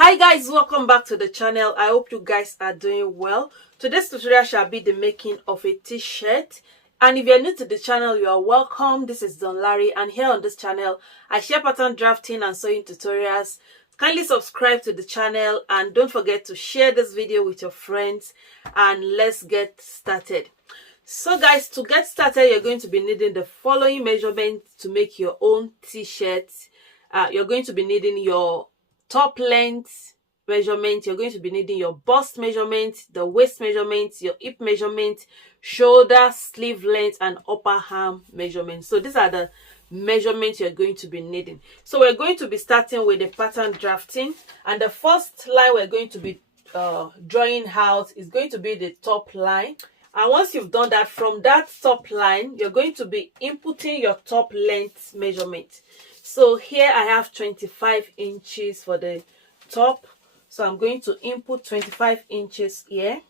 Hi guys, welcome back to the channel. I hope you guys are doing well. Today's tutorial shall be the making of a t-shirt, and if you're new to the channel, you are welcome. This is Donlarrie, and here on this channel I share pattern drafting and sewing tutorials. Kindly subscribe to the channel and don't forget to share this video with your friends, and let's get started. So guys, to get started, you're going to be needing the following measurements to make your own t-shirt. You're going to be needing your top length measurement, you're going to be needing your bust measurement, the waist measurement, your hip measurement, shoulder, sleeve length, and upper arm measurement. So these are the measurements you're going to be needing. So we're going to be starting with the pattern drafting, and the first line we're going to be drawing out is going to be the top line. And once you've done that, from that top line you're going to be inputting your top length measurement. So here I have 25 inches for the top, so I'm going to input 25 inches here.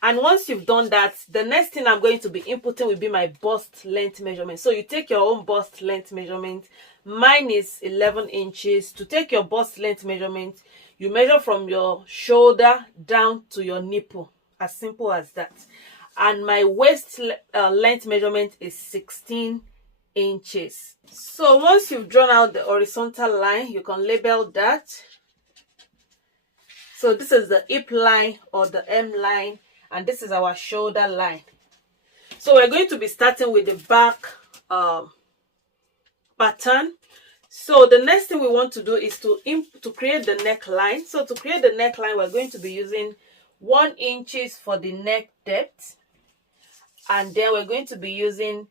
And once you've done that, the next thing I'm going to be inputting will be my bust length measurement. So you take your own bust length measurement. Mine is 11 inches. To take your bust length measurement, you measure from your shoulder down to your nipple, as simple as that. And my waist length measurement is 16 inches. So once you've drawn out the horizontal line, you can label that. So this is the hip line or the hem line, and this is our shoulder line. So we're going to be starting with the back pattern. So the next thing we want to do is to create the neckline. So to create the neckline, we're going to be using 1 inch for the neck depth, and then we're going to be using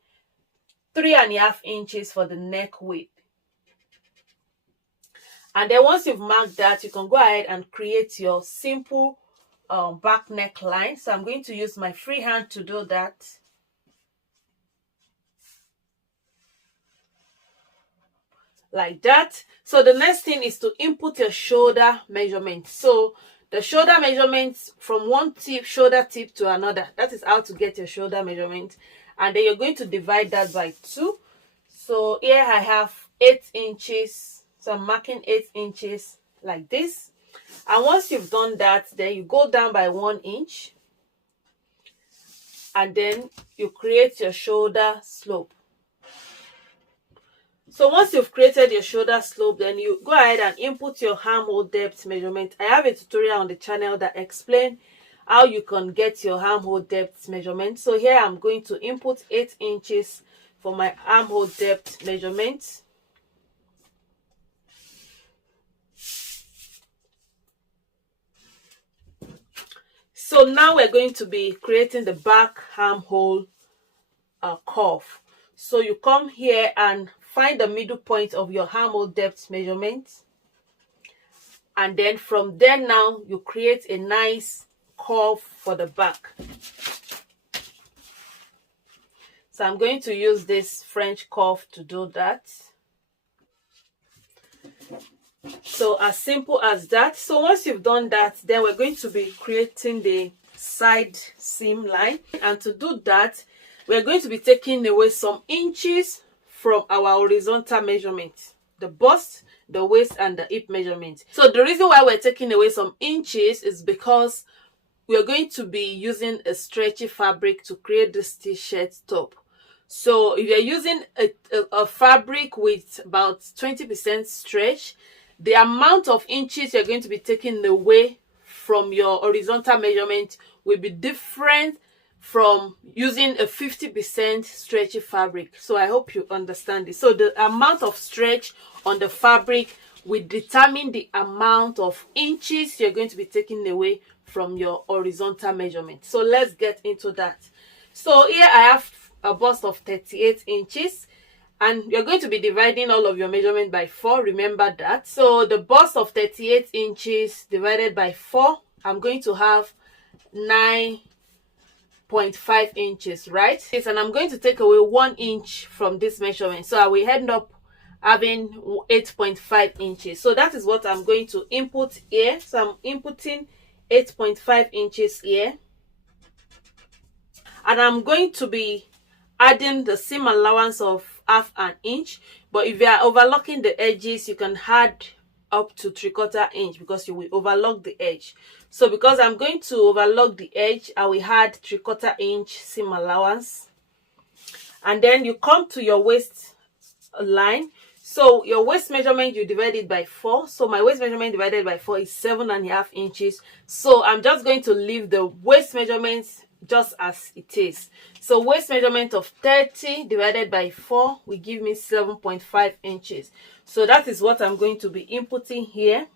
3.5 inches for the neck width. And then once you've marked that, you can go ahead and create your simple back neckline. So I'm going to use my free hand to do that. Like that. So the next thing is to input your shoulder measurement. So the shoulder measurement from one tip, shoulder tip to another. That is how to get your shoulder measurement. And then you're going to divide that by 2. So here I have 8 inches. So I'm marking 8 inches like this. And once you've done that, then you go down by 1 inch. And then you create your shoulder slope. So once you've created your shoulder slope, then you go ahead and input your armhole depth measurement. I have a tutorial on the channel that explains how you can get your armhole depth measurement. So here I'm going to input 8 inches for my armhole depth measurement. So now we're going to be creating the back armhole curve. So you come here and find the middle point of your armhole depth measurement, and then from there now you create a nice curve for the back. So I'm going to use this French curve to do that. So as simple as that. So once you've done that, then we're going to be creating the side seam line, and to do that we're going to be taking away some inches from our horizontal measurement, the bust, the waist, and the hip measurement. So the reason why we're taking away some inches is because we're going to be using a stretchy fabric to create this t-shirt top. So if you're using a fabric with about 20% stretch, the amount of inches you're going to be taking away from your horizontal measurement will be different from using a 50% stretchy fabric. So I hope you understand this. So the amount of stretch on the fabric will determine the amount of inches you're going to be taking away from your horizontal measurement. So let's get into that. So here I have a bust of 38 inches, and you're going to be dividing all of your measurement by 4. Remember that. So the bust of 38 inches divided by 4, I'm going to have 9.5 inches, right? And I'm going to take away 1 inch from this measurement, so I will end up having 8.5 inches. So that is what I'm going to input here. So I'm inputting 8.5 inches here, and I'm going to be adding the seam allowance of 1/2 inch. But if you are overlocking the edges, you can add up to 3/4 inch because you will overlock the edge. So because I'm going to overlock the edge, I will add 3/4 inch seam allowance. And then you come to your waist line. So your waist measurement, you divide it by 4. So my waist measurement divided by 4 is 7.5 inches. So I'm just going to leave the waist measurement just as it is. So waist measurement of 30 divided by 4 will give me 7.5 inches. So that is what I'm going to be inputting here.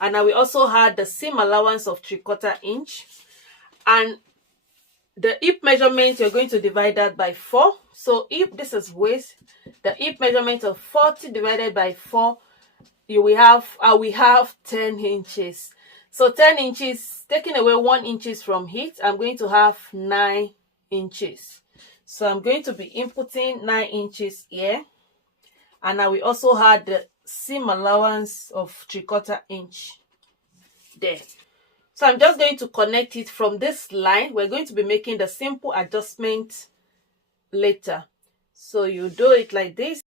And I will also add the seam allowance of 3/4 inch. And the hip measurement, you're going to divide that by 4. So if this is waist, the hip measurement of 40 divided by 4, I will have 10 inches. So 10 inches, taking away 1 inch from it, I'm going to have 9 inches. So I'm going to be inputting 9 inches here. And I will also add the seam allowance of 3/4 inch there. So I'm just going to connect it from this line. We're going to be making the simple adjustment later. So you do it like this.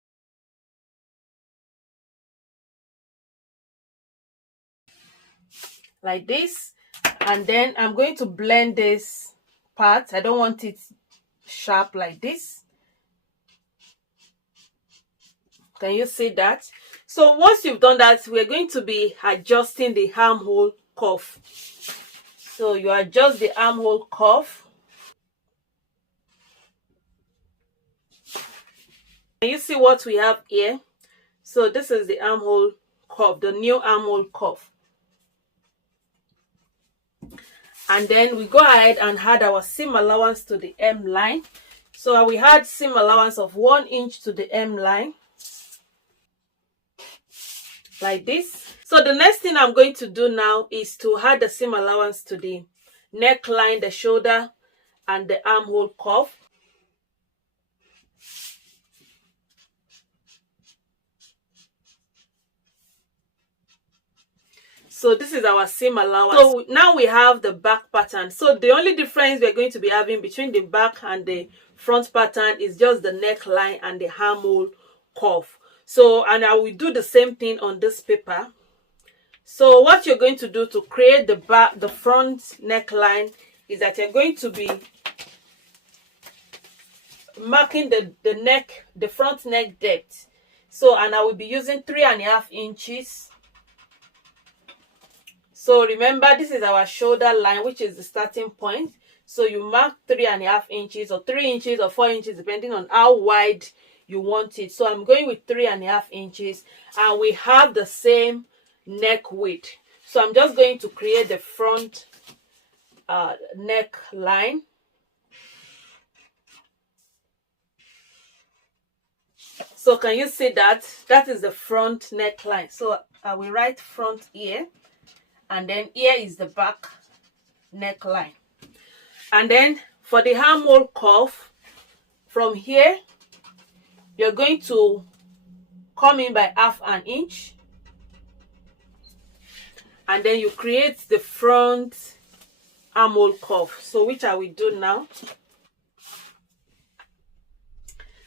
Like this. And then I'm going to blend this part. I don't want it sharp like this. Can you see that? So once you've done that, we're going to be adjusting the armhole curve. So you adjust the armhole curve. Can you see what we have here? So this is the armhole curve, the new armhole curve. And then we go ahead and add our seam allowance to the hem line. So I will add seam allowance of 1 inch to the hem line. Like this. So the next thing I'm going to do now is to add the seam allowance to the neckline, the shoulder, and the armhole curve. So this is our seam allowance. So now we have the back pattern. So the only difference we're going to be having between the back and the front pattern is just the neckline and the armhole curve. So, and I will do the same thing on this paper. So what you're going to do to create the front neckline is that you're going to be marking the front neck depth. So, and I will be using 3.5 inches. So remember, this is our shoulder line, which is the starting point. So you mark 3.5 inches or 3 inches or 4 inches, depending on how wide you want it. So I'm going with 3.5 inches, and we have the same neck width. So I'm just going to create the front neck line. So can you see that? That is the front neckline. So I will write front here, and then here is the back neckline. And then for the armhole curve, from here you're going to come in by 1/2 inch, and then you create the front armhole curve, so which I will do now.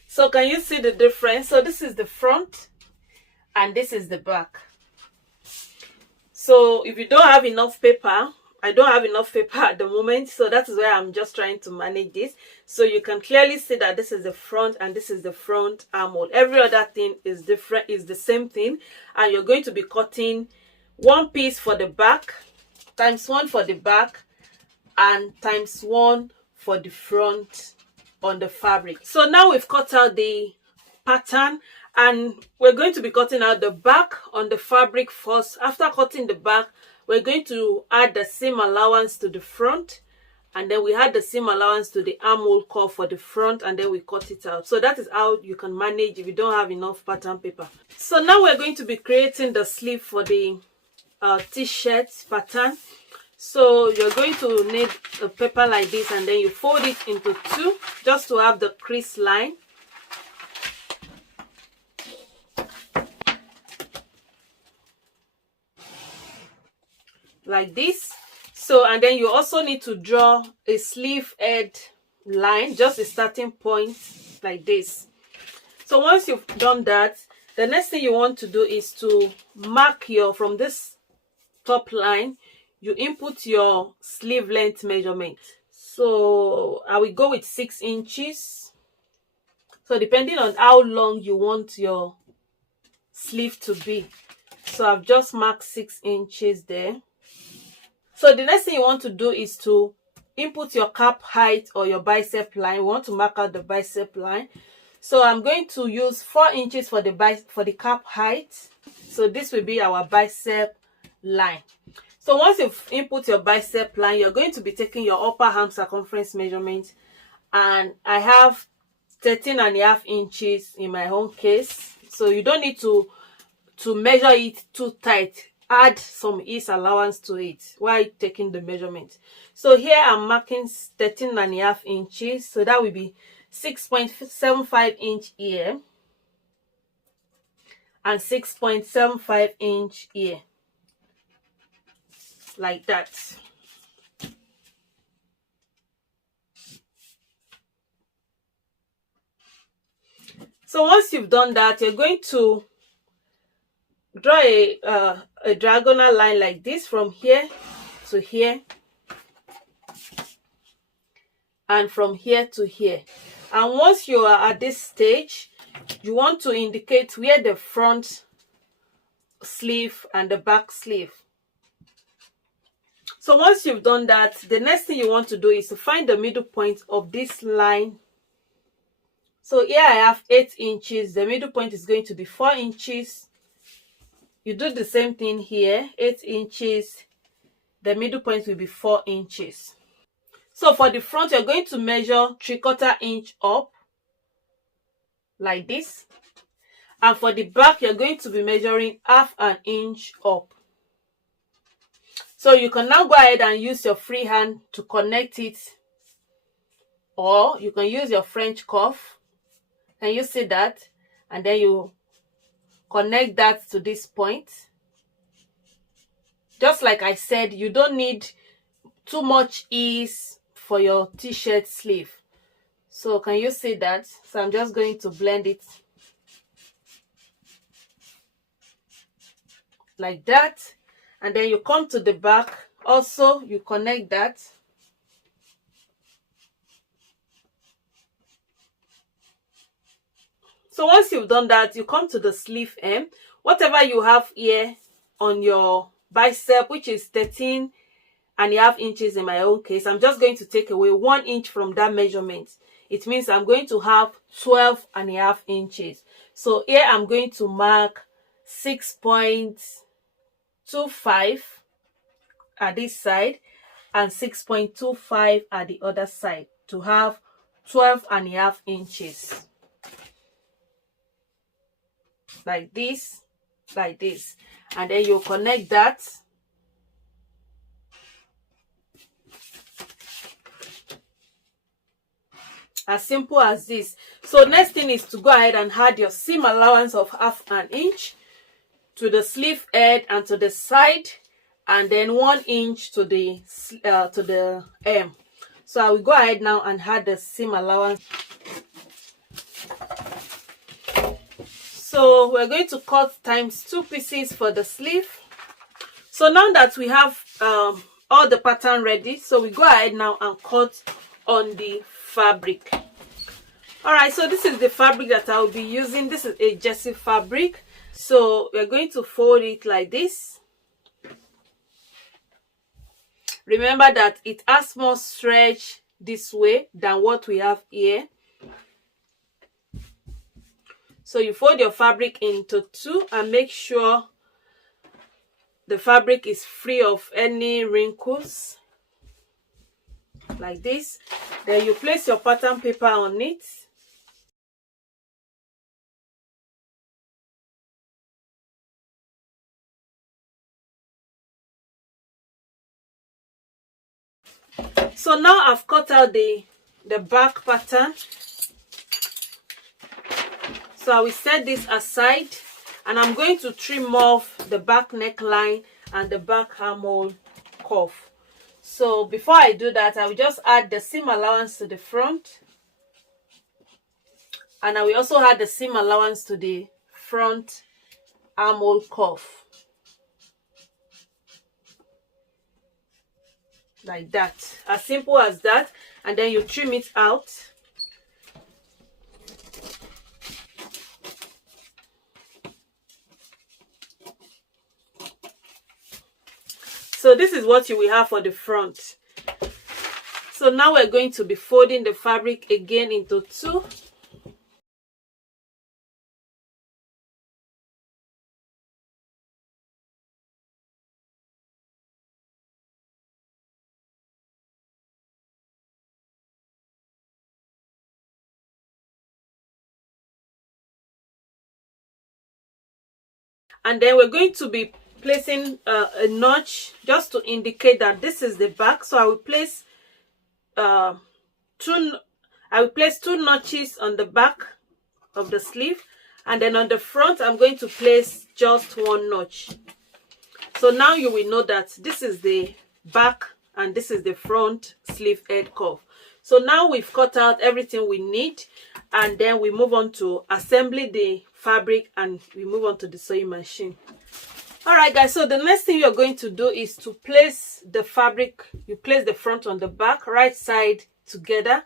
So can you see the difference? So this is the front and this is the back. So if you don't have enough paper, I don't have enough paper at the moment, so that is why I'm just trying to manage this. So you can clearly see that this is the front and this is the front armhole. Every other thing is different, is the same thing. And you're going to be cutting 1 piece for the back, ×1 for the back, and ×1 for the front on the fabric. So now we've cut out the pattern, and we're going to be cutting out the back on the fabric first. After cutting the back, we're going to add the seam allowance to the front, and then we add the seam allowance to the armhole curve for the front, and then we cut it out. So that is how you can manage if you don't have enough pattern paper. So now we're going to be creating the sleeve for the t-shirt pattern. So you're going to need a paper like this, and then you fold it into 2 just to have the crease line. Like this. So, and then you also need to draw a sleeve head line, just a starting point like this. So once you've done that, the next thing you want to do is to mark your, from this top line, you input your sleeve length measurement. So I will go with 6 inches. So depending on how long you want your sleeve to be. So I've just marked 6 inches there. So the next thing you want to do is to input your cap height or your bicep line. We want to mark out the bicep line. So I'm going to use 4 inches for the cap height. So this will be our bicep line. So once you've input your bicep line, you're going to be taking your upper arm circumference measurement, and I have 13.5 inches in my own case. So you don't need to measure it too tight. Add some ease allowance to it while taking the measurement. So here I'm marking 13.5 inches. So that will be 6.75 inch here and 6.75 inch here. Like that. So once you've done that, you're going to draw a diagonal line like this from here to here and from here to here. And once you are at this stage, you want to indicate where the front sleeve and the back sleeve. So once you've done that, the next thing you want to do is to find the middle point of this line. So here I have 8 inches. The middle point is going to be 4 inches. You do the same thing here, 8 inches. The middle point will be 4 inches. So for the front, you're going to measure 3/4 inch up, like this. And for the back, you're going to be measuring 1/2 inch up. So you can now go ahead and use your free hand to connect it, or you can use your French cuff. Can you see that? And then you connect that to this point. Just like I said, you don't need too much ease for your t-shirt sleeve. So can you see that? So I'm just going to blend it like that. And then you come to the back. Also, you connect that. So once you've done that, you come to the sleeve hem. Whatever you have here on your bicep, which is 13.5 inches in my own case, I'm just going to take away 1 inch from that measurement. It means I'm going to have 12.5 inches. So here I'm going to mark 6.25 at this side and 6.25 at the other side to have 12.5 inches. Like this, like this. And then you connect that. As simple as this. So next thing is to go ahead and add your seam allowance of 1/2 inch to the sleeve head and to the side, and then 1 inch to the hem. So I will go ahead now and add the seam allowance. So we're going to cut times 2 pieces for the sleeve. So now that we have all the pattern ready, so we go ahead now and cut on the fabric. All right, so this is the fabric that I will be using. This is a jersey fabric. So we're going to fold it like this. Remember that it has more stretch this way than what we have here. So you fold your fabric into 2 and make sure the fabric is free of any wrinkles, like this. Then you place your pattern paper on it. So now I've cut out the back pattern. So I will set this aside, and I'm going to trim off the back neckline and the back armhole cuff. So before I do that, I will just add the seam allowance to the front, and I will also add the seam allowance to the front armhole cuff. Like that, as simple as that. And then you trim it out. So this is what you will have for the front. So now we're going to be folding the fabric again into two. And then we're going to be placing a notch just to indicate that this is the back. So I will place two notches on the back of the sleeve, and then on the front I'm going to place just one notch. So now you will know that this is the back and this is the front sleeve head cuff. So now we've cut out everything we need, and then we move on to assembly the fabric and we move on to the sewing machine. All right guys, so the next thing you're going to do is to place the fabric. You place the front on the back, right side together,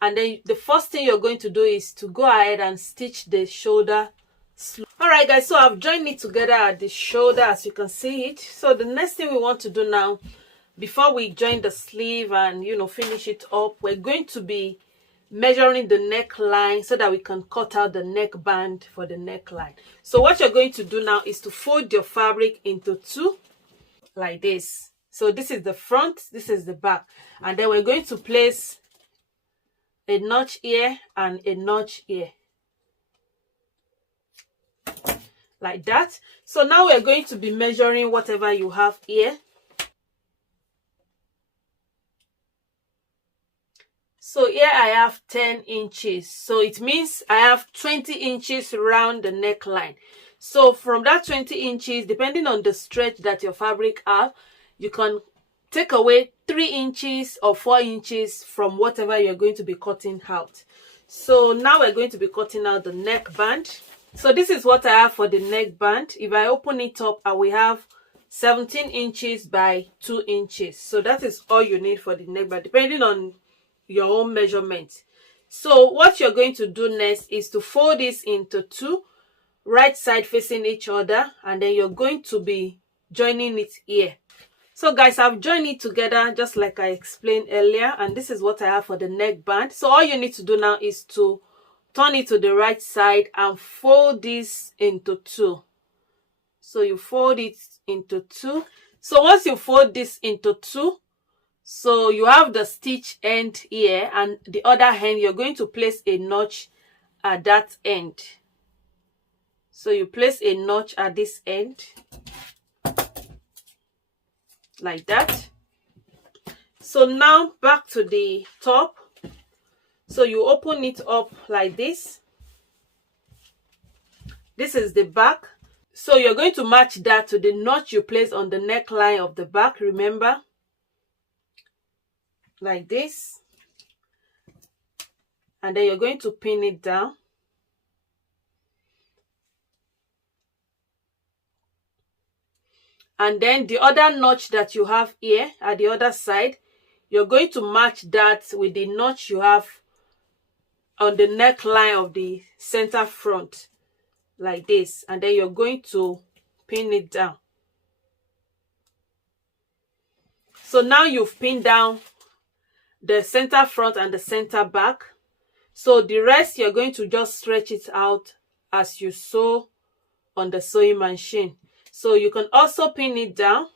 and then the first thing you're going to do is to go ahead and stitch the shoulder sleeve. All right guys, so I've joined it together at the shoulder, as you can see it. So the next thing we want to do now, before we join the sleeve and finish it up, we're going to be measuring the neckline so that we can cut out the neckband for the neckline. So what you're going to do now is to fold your fabric into two like this. So this is the front, this is the back, and then we're going to place a notch here and a notch here like that. So now we're going to be measuring whatever you have here. So here I have 10 inches. So it means I have 20 inches around the neckline. So from that 20 inches, depending on the stretch that your fabric have, you can take away 3 inches or 4 inches from whatever you're going to be cutting out. So now we're going to be cutting out the neckband. So this is what I have for the neckband. If I open it up, I will have 17 inches by 2 inches. So that is all you need for the neckband, depending on your own measurement. So what you're going to do next is to fold this into two, right side facing each other, and then you're going to be joining it here. So guys, I've joined it together just like I explained earlier, and this is what I have for the neckband. So all you need to do now is to turn it to the right side and fold this into two. So you fold it into two. So once you fold this into two, so you have the stitch end here, and the other end you're going to place a notch at that end. So you place a notch at this end like that. So now back to the top. So you open it up like this. This is the back. So you're going to match that to the notch you place on the neckline of the back, remember, like this. And then you're going to pin it down. And then the other notch that you have here at the other side, you're going to match that with the notch you have on the neckline of the center front like this, and then you're going to pin it down. So now you've pinned down the center front and the center back. So the rest you're going to just stretch it out as you sew on the sewing machine. So you can also pin it down.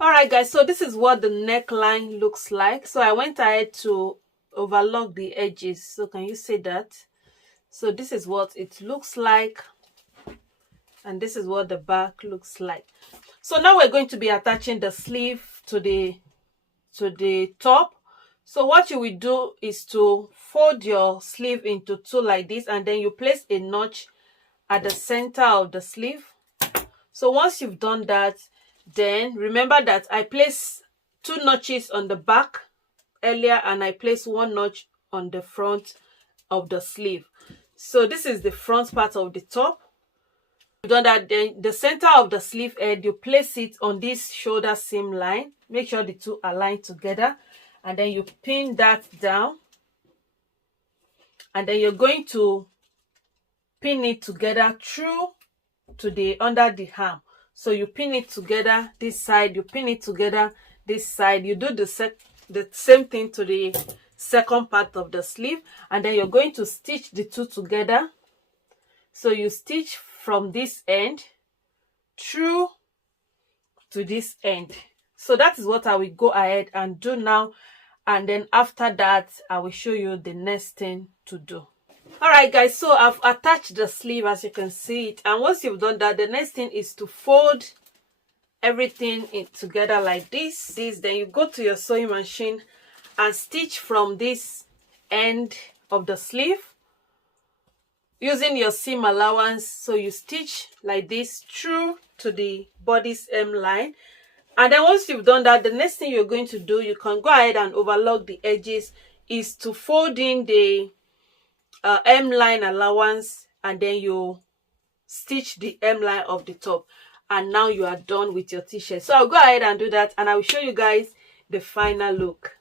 All right guys, so this is what the neckline looks like. So I went ahead to overlock the edges. So can you see that? So this is what it looks like, and this is what the back looks like. So now we're going to be attaching the sleeve to to the top. So what you will do is to fold your sleeve into two like this, and then you place a notch at the center of the sleeve. So once you've done that, then remember that I placed 2 notches on the back earlier, and I placed 1 notch on the front of the sleeve. So this is the front part of the top. You've done that, then the center of the sleeve head, you place it on this shoulder seam line. Make sure the two align together, and then you pin that down, and then you're going to pin it together through to the under the arm. So you pin it together this side, you pin it together this side. You do the same thing to the second part of the sleeve, and then you're going to stitch the two together. So you stitch from this end through to this end. So that is what I will go ahead and do now, and then after that I will show you the next thing to do. All right guys, so I've attached the sleeve as you can see it, and once you've done that, the next thing is to fold everything in together like this. Then you go to your sewing machine and stitch from this end of the sleeve using your seam allowance. So you stitch like this through to the bodice hem line, and then once you've done that, the next thing you're going to do, you can go ahead and overlock the edges, is to fold in the hem line allowance, and then you stitch the hem line of the top, and now you are done with your t-shirt. So I'll go ahead and do that, and I will show you guys the final look.